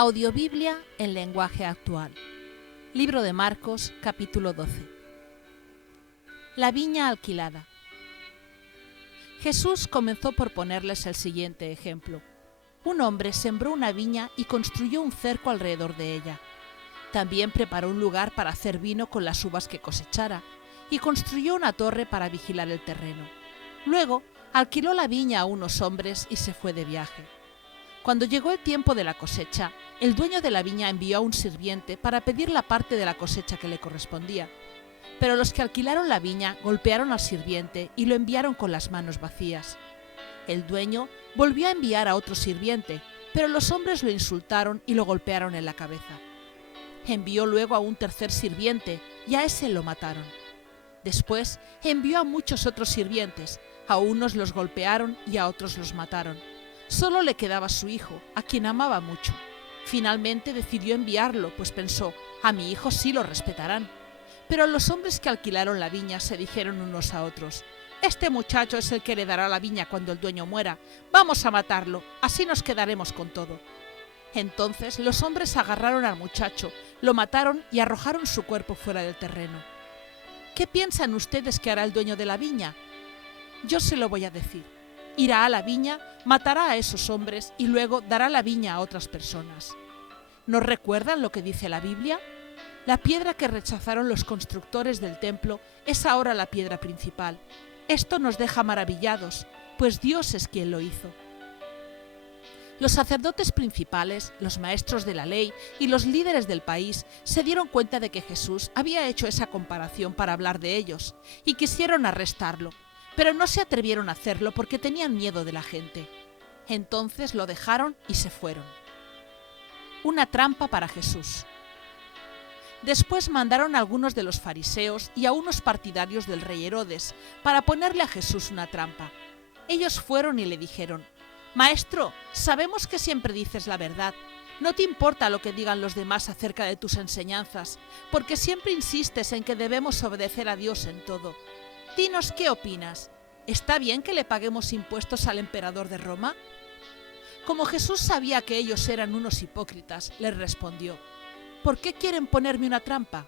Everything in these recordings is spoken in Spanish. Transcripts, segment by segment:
Audiobiblia en lenguaje actual. Libro de Marcos, capítulo 12. La viña alquilada. Jesús comenzó por ponerles el siguiente ejemplo. Un hombre sembró una viña y construyó un cerco alrededor de ella. También preparó un lugar para hacer vino con las uvas que cosechara y construyó una torre para vigilar el terreno. Luego alquiló la viña a unos hombres y se fue de viaje. Cuando llegó el tiempo de la cosecha, el dueño de la viña envió a un sirviente para pedir la parte de la cosecha que le correspondía. Pero los que alquilaron la viña golpearon al sirviente y lo enviaron con las manos vacías. El dueño volvió a enviar a otro sirviente, pero los hombres lo insultaron y lo golpearon en la cabeza. Envió luego a un tercer sirviente y a ese lo mataron. Después envió a muchos otros sirvientes, a unos los golpearon y a otros los mataron. Solo le quedaba su hijo, a quien amaba mucho. Finalmente decidió enviarlo, pues pensó, a mi hijo sí lo respetarán. Pero los hombres que alquilaron la viña se dijeron unos a otros, este muchacho es el que heredará la viña cuando el dueño muera, vamos a matarlo, así nos quedaremos con todo. Entonces los hombres agarraron al muchacho, lo mataron y arrojaron su cuerpo fuera del terreno. ¿Qué piensan ustedes que hará el dueño de la viña? Yo se lo voy a decir. Irá a la viña, matará a esos hombres y luego dará la viña a otras personas. ¿No recuerdan lo que dice la Biblia? La piedra que rechazaron los constructores del templo es ahora la piedra principal. Esto nos deja maravillados, pues Dios es quien lo hizo. Los sacerdotes principales, los maestros de la ley y los líderes del país se dieron cuenta de que Jesús había hecho esa comparación para hablar de ellos y quisieron arrestarlo. Pero no se atrevieron a hacerlo porque tenían miedo de la gente. Entonces lo dejaron y se fueron. Una trampa para Jesús. Después mandaron a algunos de los fariseos y a unos partidarios del rey Herodes para ponerle a Jesús una trampa. Ellos fueron y le dijeron, «Maestro, sabemos que siempre dices la verdad. No te importa lo que digan los demás acerca de tus enseñanzas, porque siempre insistes en que debemos obedecer a Dios en todo. Dinos qué opinas. ¿Está bien que le paguemos impuestos al emperador de Roma?» Como Jesús sabía que ellos eran unos hipócritas, les respondió, ¿por qué quieren ponerme una trampa?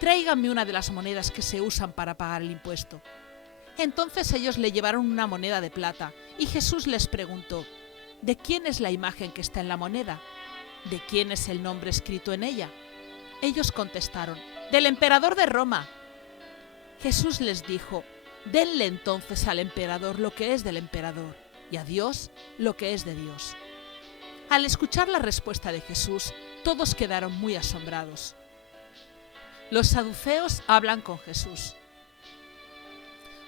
Tráiganme una de las monedas que se usan para pagar el impuesto. Entonces ellos le llevaron una moneda de plata y Jesús les preguntó, ¿de quién es la imagen que está en la moneda? ¿De quién es el nombre escrito en ella? Ellos contestaron, del emperador de Roma. Jesús les dijo, denle entonces al emperador lo que es del emperador y a Dios lo que es de Dios. Al escuchar la respuesta de Jesús, todos quedaron muy asombrados. Los saduceos hablan con Jesús.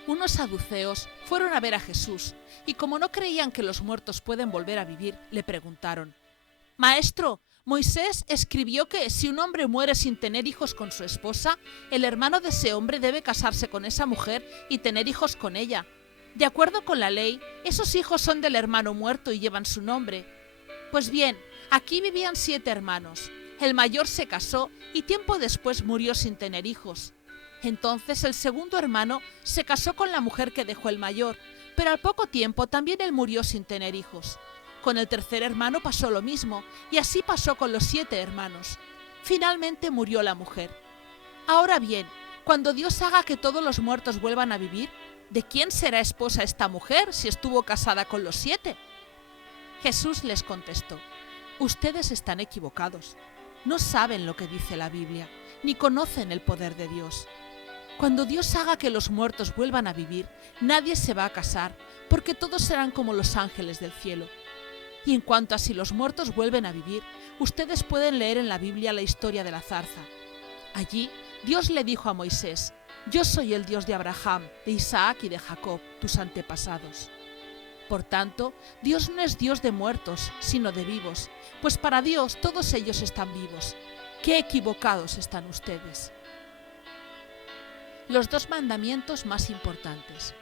Unos saduceos fueron a ver a Jesús y como no creían que los muertos pueden volver a vivir, le preguntaron, «Maestro, Moisés escribió que si un hombre muere sin tener hijos con su esposa, el hermano de ese hombre debe casarse con esa mujer y tener hijos con ella. De acuerdo con la ley, esos hijos son del hermano muerto y llevan su nombre. Pues bien, aquí vivían 7 hermanos. El mayor se casó y tiempo después murió sin tener hijos. Entonces el segundo hermano se casó con la mujer que dejó el mayor, pero al poco tiempo también él murió sin tener hijos. Con el tercer hermano pasó lo mismo, y así pasó con los 7 hermanos. Finalmente murió la mujer. Ahora bien, cuando Dios haga que todos los muertos vuelvan a vivir, ¿de quién será esposa esta mujer si estuvo casada con los 7? Jesús les contestó, ustedes están equivocados. No saben lo que dice la Biblia, ni conocen el poder de Dios. Cuando Dios haga que los muertos vuelvan a vivir, nadie se va a casar, porque todos serán como los ángeles del cielo. Y en cuanto a si los muertos vuelven a vivir, ustedes pueden leer en la Biblia la historia de la zarza. Allí, Dios le dijo a Moisés, yo soy el Dios de Abraham, de Isaac y de Jacob, tus antepasados. Por tanto, Dios no es Dios de muertos, sino de vivos, pues para Dios todos ellos están vivos. ¡Qué equivocados están ustedes! Los 2 mandamientos más importantes.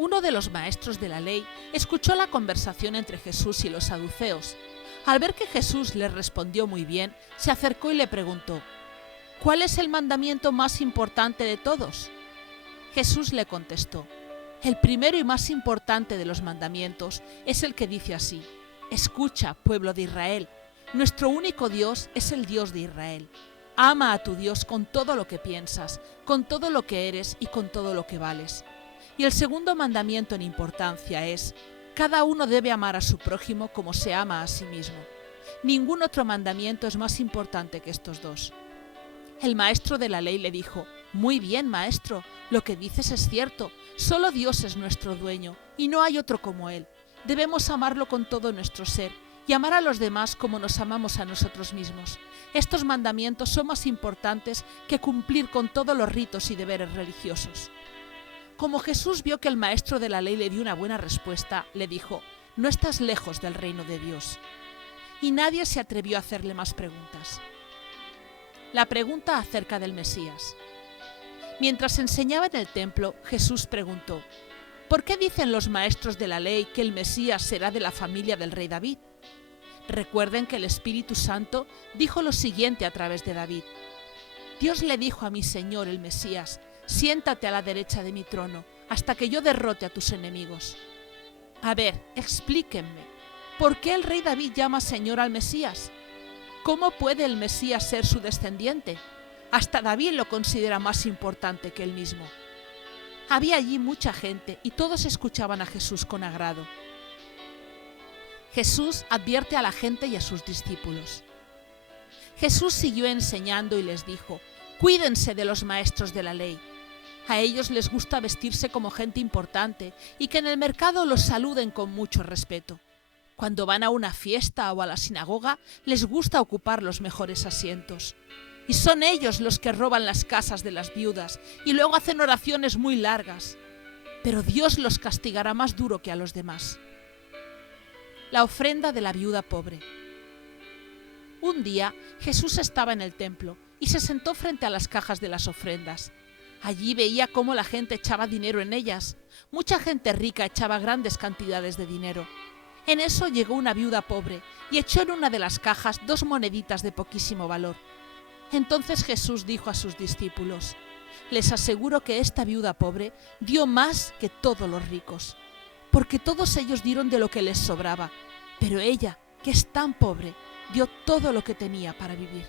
Uno de los maestros de la ley escuchó la conversación entre Jesús y los saduceos. Al ver que Jesús le respondió muy bien, se acercó y le preguntó, ¿cuál es el mandamiento más importante de todos? Jesús le contestó, el primero y más importante de los mandamientos es el que dice así, Escucha, pueblo de Israel, nuestro único Dios es el Dios de Israel. Ama a tu Dios con todo lo que piensas, con todo lo que eres y con todo lo que vales. Y el segundo mandamiento en importancia es: cada uno debe amar a su prójimo como se ama a sí mismo. Ningún otro mandamiento es más importante que estos dos. El maestro de la ley le dijo: muy bien, maestro, lo que dices es cierto, solo Dios es nuestro dueño y no hay otro como Él. Debemos amarlo con todo nuestro ser y amar a los demás como nos amamos a nosotros mismos. Estos mandamientos son más importantes que cumplir con todos los ritos y deberes religiosos. Como Jesús vio que el maestro de la ley le dio una buena respuesta, le dijo: no estás lejos del reino de Dios. Y nadie se atrevió a hacerle más preguntas. La pregunta acerca del Mesías. Mientras enseñaba en el templo, Jesús preguntó: ¿por qué dicen los maestros de la ley que el Mesías será de la familia del rey David? Recuerden que el Espíritu Santo dijo lo siguiente a través de David: Dios le dijo a mi Señor el Mesías: siéntate a la derecha de mi trono, hasta que yo derrote a tus enemigos. A ver, explíquenme, ¿por qué el rey David llama Señor al Mesías? ¿Cómo puede el Mesías ser su descendiente? Hasta David lo considera más importante que él mismo. Había allí mucha gente y todos escuchaban a Jesús con agrado. Jesús advierte a la gente y a sus discípulos. Jesús siguió enseñando y les dijo: cuídense de los maestros de la ley. A ellos les gusta vestirse como gente importante y que en el mercado los saluden con mucho respeto. Cuando van a una fiesta o a la sinagoga, les gusta ocupar los mejores asientos. Y son ellos los que roban las casas de las viudas y luego hacen oraciones muy largas. Pero Dios los castigará más duro que a los demás. La ofrenda de la viuda pobre. Un día Jesús estaba en el templo y se sentó frente a las cajas de las ofrendas. Allí veía cómo la gente echaba dinero en ellas. Mucha gente rica echaba grandes cantidades de dinero. En eso llegó una viuda pobre y echó en una de las cajas 2 moneditas de poquísimo valor. Entonces Jesús dijo a sus discípulos: les aseguro que esta viuda pobre dio más que todos los ricos, porque todos ellos dieron de lo que les sobraba, pero ella, que es tan pobre, dio todo lo que tenía para vivir.